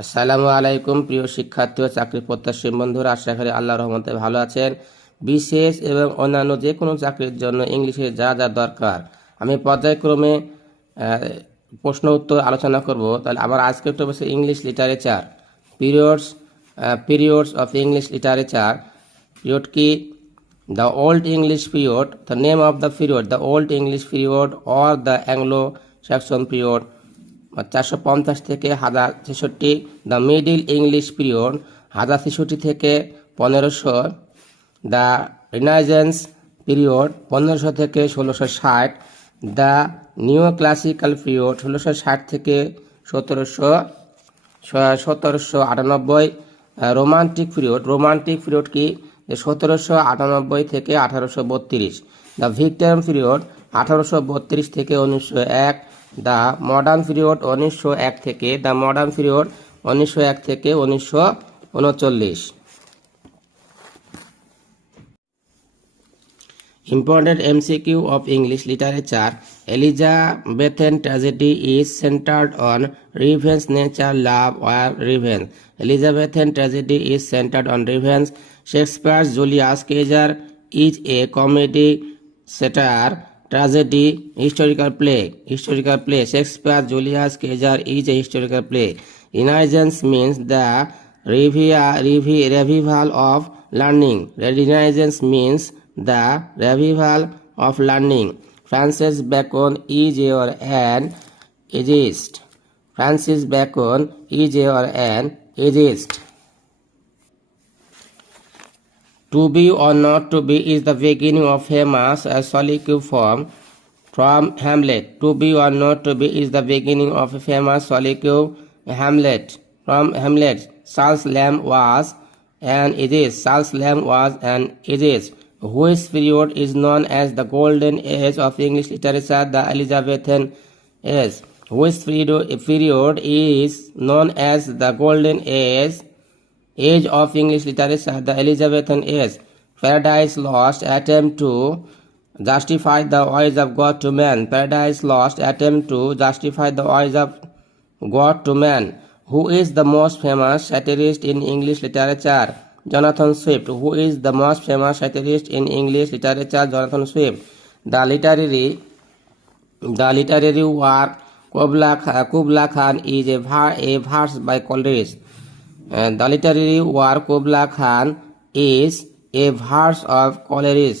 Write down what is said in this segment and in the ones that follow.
আসসালামু আলাইকুম প্রিয় শিক্ষার্থী ও চাকরি প্রত্যাশী বন্ধুরা, আশা করি আল্লাহর রহমতে ভালো আছেন। বিশেষ এবং অন্যান্য যে কোনো চাকরির জন্য ইংলিশে যা যা দরকার আমি পর্যায়ক্রমে প্রশ্ন উত্তর আলোচনা করব। তাহলে আমার আজকের টপিক হচ্ছে English literature, periods of English literature. Period কি? The old English period, the name of the period, the old English period or the Anglo Saxon period 450 থেকে 1066, দ্য মিডল ইংলিশ পিরিয়ড 1066 থেকে 1500, দ্য রিনাইজেন্স পিরিয়ড 1500 থেকে 1660, the new classical period 1660 থেকে 1798, romantic period কি? 1798 থেকে 1832, the Victorian period 1832 থেকে 1901, the modern period 1901 থেকে 1939। Important MCQ of English literature. Elizabethan tragedy is centered on revenge, nature, love, or revenge. Elizabethan tragedy is centered on revenge. Shakespeare's Julius Caesar is a comedy, satire, tragedy, historical play. Shakespeare's Julius Caesar is a historical play. Renaissance means the revival of learning. Renaissance means the revival of learning. Francis Bacon is an atheist. To be or not to be is the beginning of famous soliloquy from Hamlet. To be or not to be is the beginning of a famous soliloquy from Hamlet. Charles Lamb was an atheist. Which period is known as the golden age of English literature? The Elizabethan age. Which period is known as the golden age of English literature? The Elizabethan age. Paradise Lost attempt to justify the ways of God to man. Paradise Lost attempt to justify the ways of God to man. Who is the most famous satirist in English literature? Jonathan Swift. Who is the most famous satirist in English literature? Jonathan Swift. The literary work Kubla Khan is a verse by Coleridge. The literary work Kubla Khan is a verse of Coleridge.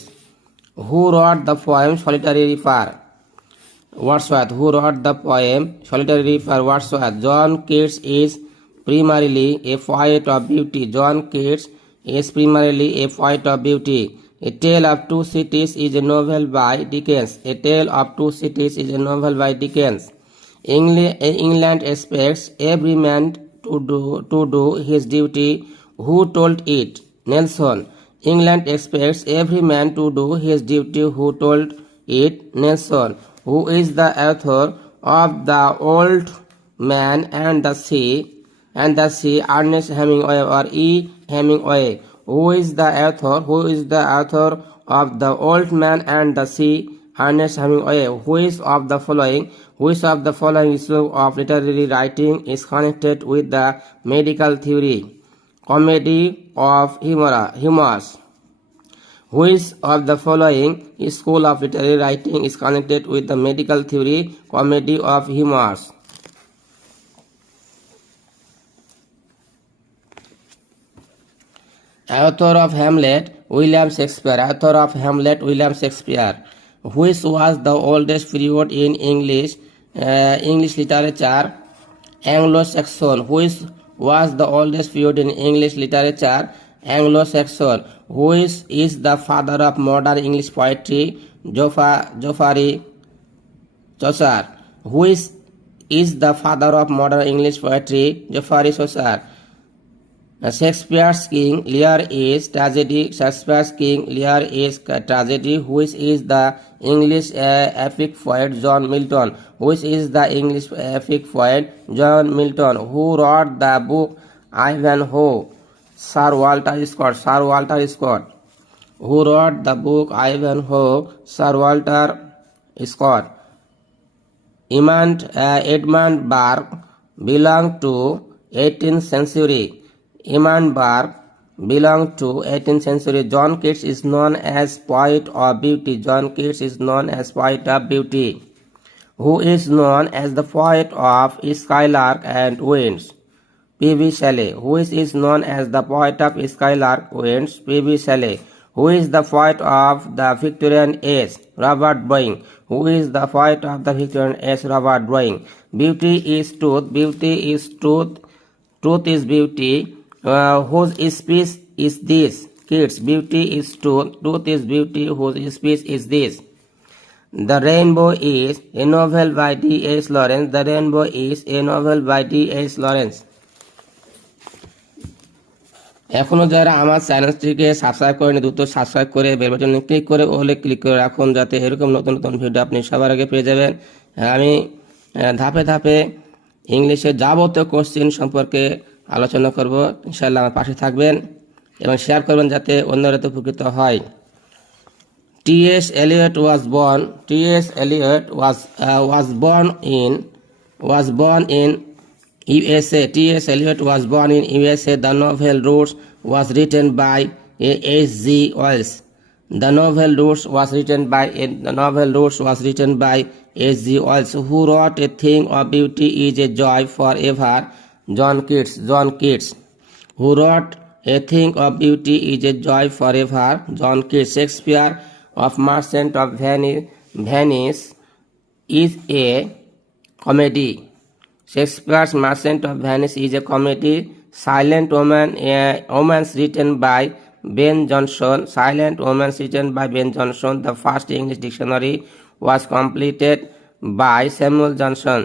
Who wrote the poem Solitary River? Wordsworth. Who wrote the poem Solitary River? Wordsworth. John Keats is primarily a poet of beauty. A Tale of Two Cities is a novel by Dickens. England expects every man to do his duty. Who told it? Nelson. England expects every man to do his duty. Who told it? Nelson. Who is the author of The Old Man and the Sea? Ernest Hemingway or E. Hemingway. Who is the author of The Old Man and the Sea? Ernest Hemingway. Which of the following issues of literary writing is connected with the medical theory? Comedy of humors. Which of the following school of literary writing is connected with the medical theory? Comedy of humors. Author of Hamlet, William Shakespeare. Which was the oldest period in English literature? Anglo-Saxon. Which was the oldest period in English literature? Anglo-Saxon. Which is the father of modern English poetry? Geoffrey Chaucer. Which is the father of modern English poetry? Geoffrey Chaucer. Shakespeare's King Lear is tragedy. Which is the English epic poet? John Milton. Which is the English epic poet? John Milton. Who wrote the book Ivanhoe? Sir Walter Scott. Who wrote the book Ivanhoe? Sir Walter Scott. Edmund Burke belonged to 18th century. Iman Bark belonged to 18th century. John Keats is known as poet of beauty. John Keats is known as poet of beauty. Who is known as the poet of Skylark and Winds? P.B. Shelley. Who is known as the poet of Skylark Winds? P.B. Shelley. Who is the poet of the Victorian age? Robert Browning. Who is the poet of the Victorian age? Robert Browning. Beauty is truth. Beauty is truth. Truth is beauty. Whose speech is this? Kids. Beauty is truth. Truth is beauty. Whose speech is this? The Rainbow is a novel by D.H. Lawrence. The Rainbow is a novel by D.H. Lawrence. এখনো যারা আমার চ্যানেলটিকে subscribe করেনি দ্রুত subscribe করে bell বাটনে click করে ওলে ক্লিক করে রাখুন যাতে এরকম নতুন নতুন ভিডিও আপনি সবার আগে পেয়ে যাবেন। আমি ধাপে ধাপে ইংলিশের যাবতীয় কোশ্চেন সম্পর্কে আলোচনা করব। ইনশাআল্লাহ আমার পাশে থাকবেন এবং শেয়ার করবেন যাতে অন্যরা উপকৃত হয়। T.S. Eliot was born. T.S. Eliot was born in USA. T.S. Eliot was born in USA. The novel Roots was written by H.G. Wells. The novel Roots was written by H.G. Wells. Who wrote A Thing of Beauty is a Joy Forever? John Keats. John Keats. Who wrote A Thing of Beauty is a Joy Forever? John Keats. Shakespeare of Merchant of Venice is a comedy. Shakespeare's Merchant of Venice is a comedy. Silent Woman written by Ben Jonson. Silent Woman written by Ben Jonson. The first English dictionary was completed by Samuel Johnson.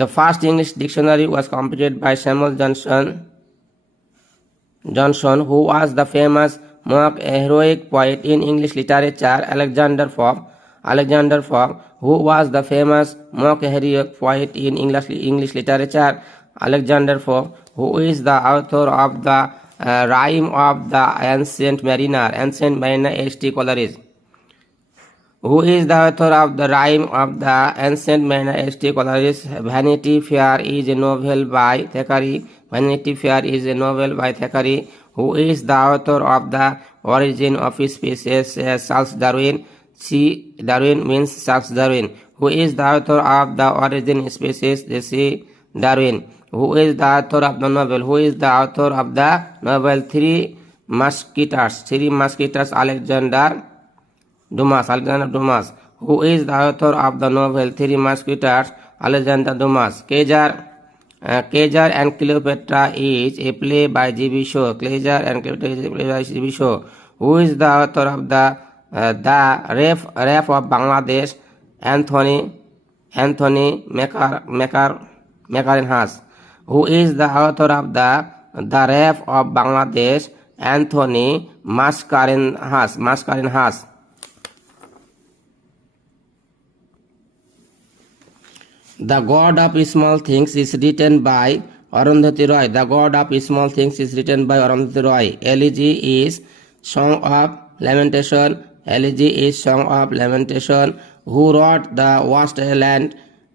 The first English dictionary was completed by Samuel Johnson, who was the famous mock heroic poet in English literature. Alexander Pope, who was the famous mock heroic poet in English literature. Alexander Pope, who is the author of the Rime of the Ancient Mariner. H.T. Coleridge. Who is the author of the Rime of the Ancient Mariner? H.T. Coleridge. Vanity Fair is a novel by Thackeray. Vanity Fair is a novel by Thackeray. Who is the author of the Origin of Species? Charles Darwin. Darwin means Charles Darwin. Who is the author of the Origin of Species? Darwin. Who is the author of the novel? Who is the author of the novel Three Musketeers? Alexander Dumas. Who is the author of the novel Three Musketeers? Alexander Dumas. Caesar and Cleopatra is a play by G.B. Shaw. Caesar and Cleopatra is a play by G.B. Shaw. Who is the author of the Rap of Bangladesh? Anthony Maccarenhas. Who is the author of the Rap of Bangladesh? Anthony Mascarenhas. The God of Small Things is written by Arundhati Roy. The God of Small Things is written by Arundhati Roy. Elegy is Song of Lamentation. Elegy is Song of Lamentation. Who wrote The Wasteland?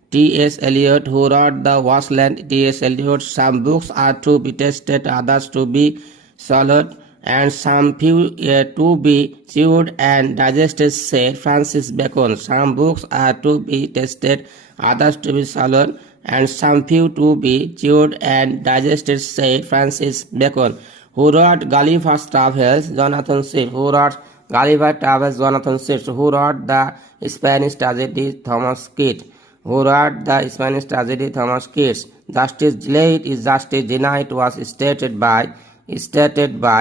T.S. Eliot. Who wrote The Wasteland? T.S. Eliot. Some books are to be tested, others to be swallowed, and some few to be chewed and digested, said Francis Bacon. Some books are to be tested, others to be swallowed, and some few to be chewed and digested, said Francis Bacon. Who wrote Gulliver's Travels? Jonathan Swift. Who wrote Gulliver's Travels? Jonathan Swift. Who wrote the Spanish tragedy? Thomas Keats. Who wrote the Spanish tragedy? Thomas Keats. Justice delayed is justice denied was stated by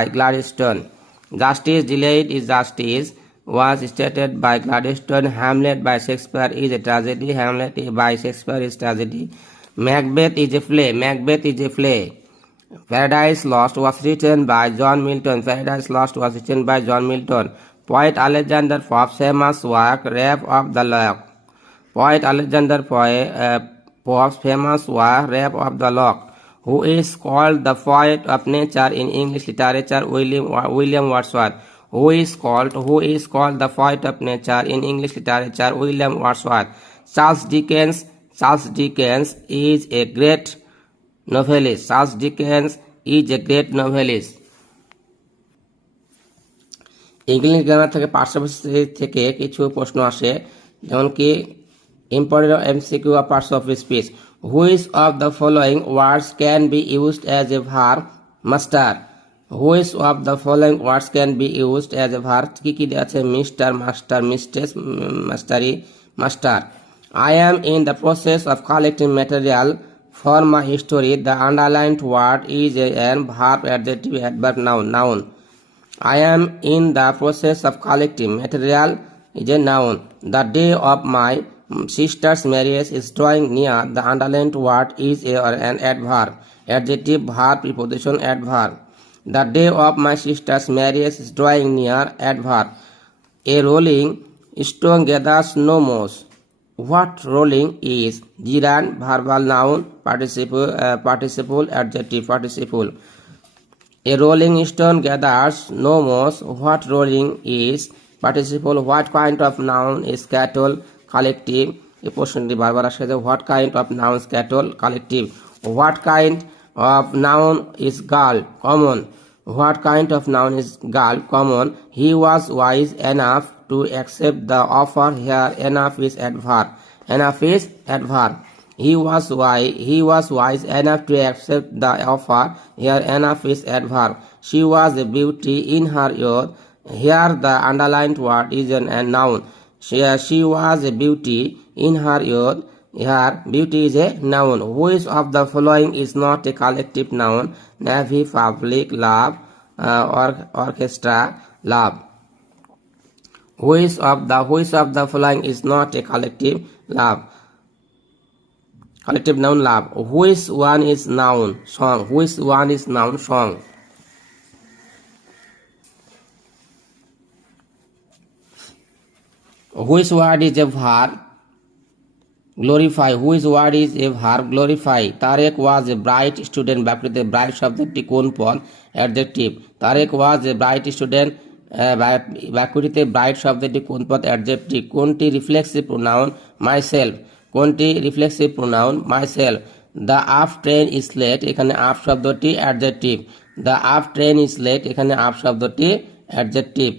Gladstone. Justice delayed is justice was stated by Gladstone. Hamlet by Shakespeare is a tragedy. Hamlet by Shakespeare is tragedy. Macbeth is a play. Paradise Lost was written by John Milton. Poet Alexander Pope's famous work, Rap of the Lock. Pope's famous work, Rap of the Lock. Who is called the poet of nature in English literature? William Wordsworth. Who is called the poet of nature in English literature? William Wordsworth. Charles Charles Dickens is a great novelist. Charles Dickens is a great novelist. English grammar থেকে পার্শ্ববর্তী থেকে কিছু প্রশ্ন আসে, যেমন কি important MCQ of parts of speech. Which of the following words can be used as a verb? Master. Which of the following words can be used as a verb? কি কি দেওয়া আছে? Mister, master, mistress, mastery, master. I am in the process of collecting material for my story. The underlined word is a verb, adjective, adverb, noun. Noun. I am in the process of collecting material is a noun. The day of my sister's marriage is drawing near. The underlined word is an adverb, adjective, verb, preposition, adverb. The day of my sister's marriage is drawing near, adverb. A rolling stone gathers no moss. What rolling is? Gerund, verbal, noun, participle, adjective, participle. A rolling stone gathers no moss. What rolling is? Participle. What kind of noun is cattle? Collective. এই প্রশ্নটি বারবার আসে যে what kind of noun is cattle? Collective. What kind of noun is girl? Common. What kind of noun is girl? Common. He was wise enough to accept the offer. Here enough is adverb. Enough is adverb. He was wise enough to accept the offer. Here enough is adverb. She was a beauty in her youth. Here the underlined word is a noun. She was a beauty in her youth. Here beauty is a noun. Which of the following is not a collective noun? Navy, public, love, orchestra, love. Which of the following is not a collective love? Collective noun, love. Which one is noun? Song. Which one is noun? Song. Which word is a verb? Glorify. Which word is a verb? Glorify. Tarek was a bright student. ব্যাকৃতিতে bright শব্দটি কোন পদ? Adjective. Tarek was a bright student. ব্যাকৃতিতে bright শব্দটি কোন পদ? Adjective. কোনটি reflexive pronoun? Myself. কোনটি reflexive pronoun? Myself. The up train is late, এখানে up শব্দটি adjective. The up train is late, এখানে আপ শব্দটি অ্যাডজেক্টিভ।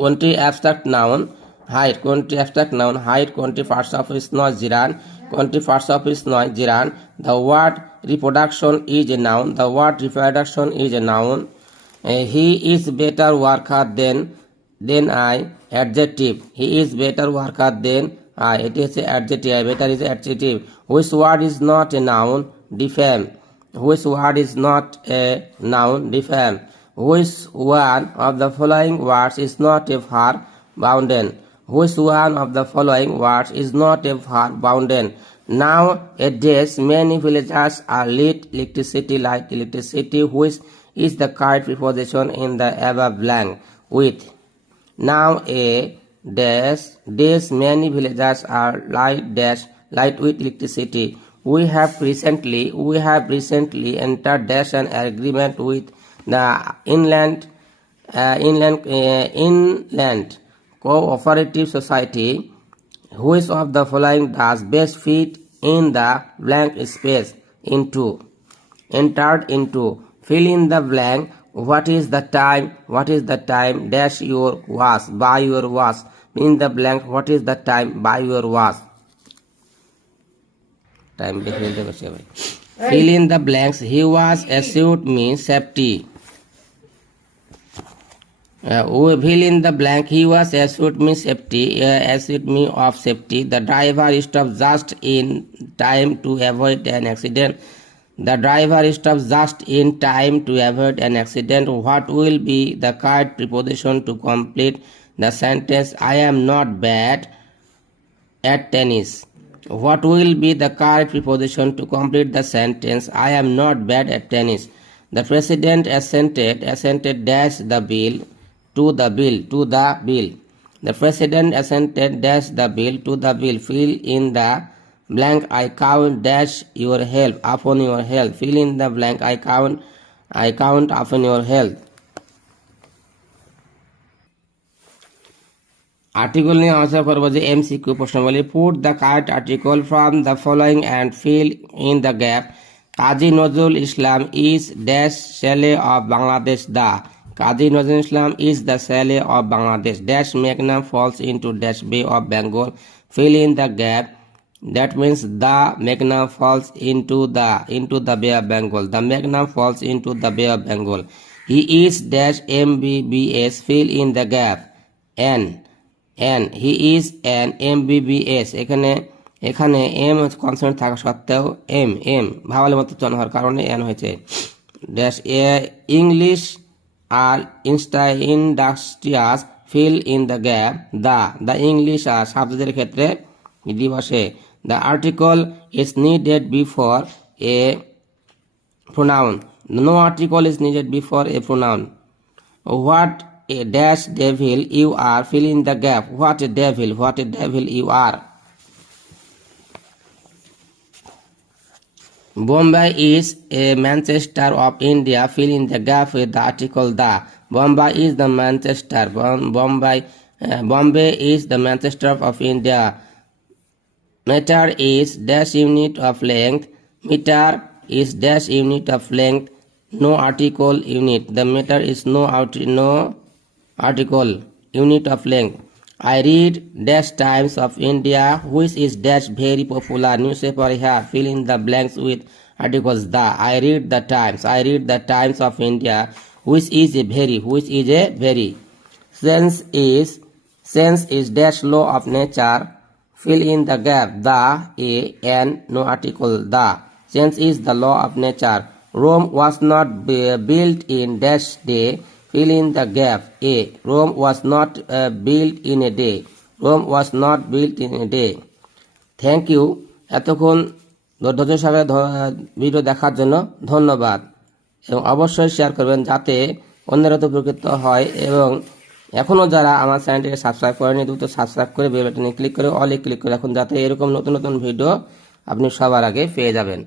কোনটি অ্যাবস্ট্রাক্ট নাউন? হাইট। কোনটি অ্যাবস্ট্রাক্ট নাউন? হাইট। কোনটি পার্টস অফ স্পিচ নয়? জিরান। কোনটি পার্টস অফ স্পিচ নয়? জিরান। The word reproduction is a noun. The word reproduction is a noun. He is better worker than I, adjective. He is better worker than it is adjective. Better is adjective. Which word is not a noun? Defame. Which word is not a noun? Defame. Which one of the following words is not a verb? Bounden. Which one of the following words is not a verb? Bounden. Nowadays many villagers are lit electricity, light electricity. Which is the correct preposition in the above blank? With. Now a days many villagers are light with electricity. We have recently entered an agreement with the inland cooperative society. Which of the following does best fit in the blank space? Entered into. Fill in the blank. What is the time? Dash your watch. By your watch. In the blank. What is the time? By your watch. Time. Fill in the blanks. He was assured me safety. Fill in the blank. He was assured me safety. Assured me of safety. The driver stopped just in time to avoid an accident. The driver stops just in time to avoid an accident. What will be the correct preposition to complete the sentence? I am not bad at tennis. What will be the correct preposition to complete the sentence? I am not bad at tennis. The president assented dash the bill to the bill. The president assented dash the bill to the bill. Fill in the blank. I count dash your help upon your health. Fill in the blank. I count upon your health. Article নিয়ে আলোচনা করবো যে MCQ প্রশ্নগুলি। Put the correct article from the following and fill in the gap. Kazi Nazrul Islam is dash ছেলে of Bangladesh দা। Kazi Nazrul Islam is the ছেলে of Bangladesh dash মেঘনা falls into dash bay of Bengal. Fill in the gap. That means the Meghna falls into the Bay of Bengal. The Meghna falls into the Bay of Bengal. He is dash MBBS. Fill in the gap. N. He is an MBBS. এখানে M consonant থাকা সত্ত্বেও M ভাওয়ালের মতো উচ্চারণ হওয়ার কারণে N হয়েছে। Dash English are industrious. Fill in the gap. The English are সাবজেক্টের ক্ষেত্রে ডি বসে। The article is needed before a pronoun. No article is needed before a pronoun. What a dash devil you are. Fill in the gap. What a devil you are. Bombay is a Manchester of India. Fill in the gap with the article the. Bombay is the Manchester. Bombay is the Manchester of India. Meter is dash unit of length. Meter is dash unit of length. No article unit. The meter is no article unit of length. I read dash Times of India, which is dash very popular newspaper here. Fill in the blanks with articles the. I read the Times of India, which is a very. Sense is dash law of nature. Fill in the gap. The, and no article the. Sense is the law of nature. Rome was not built in dash day. Fill in the gap. Rome was not built in a day. Rome was not built in a day. Thank you. এতক্ষণ ধৈর্য সহকারে video দেখার জন্য ধন্যবাদ, এবং অবশ্যই share করবেন যাতে অন্যেরা উপকৃত হয়। এবং এখনও যারা আমার চ্যানেলটিকে সাবস্ক্রাইব করেনি দ্রুত সাবস্ক্রাইব করে বেল বাটনে ক্লিক করে অলে ক্লিক করে রাখুন, যাতে এরকম নতুন নতুন ভিডিও আপনি সবার আগে পেয়ে যাবেন।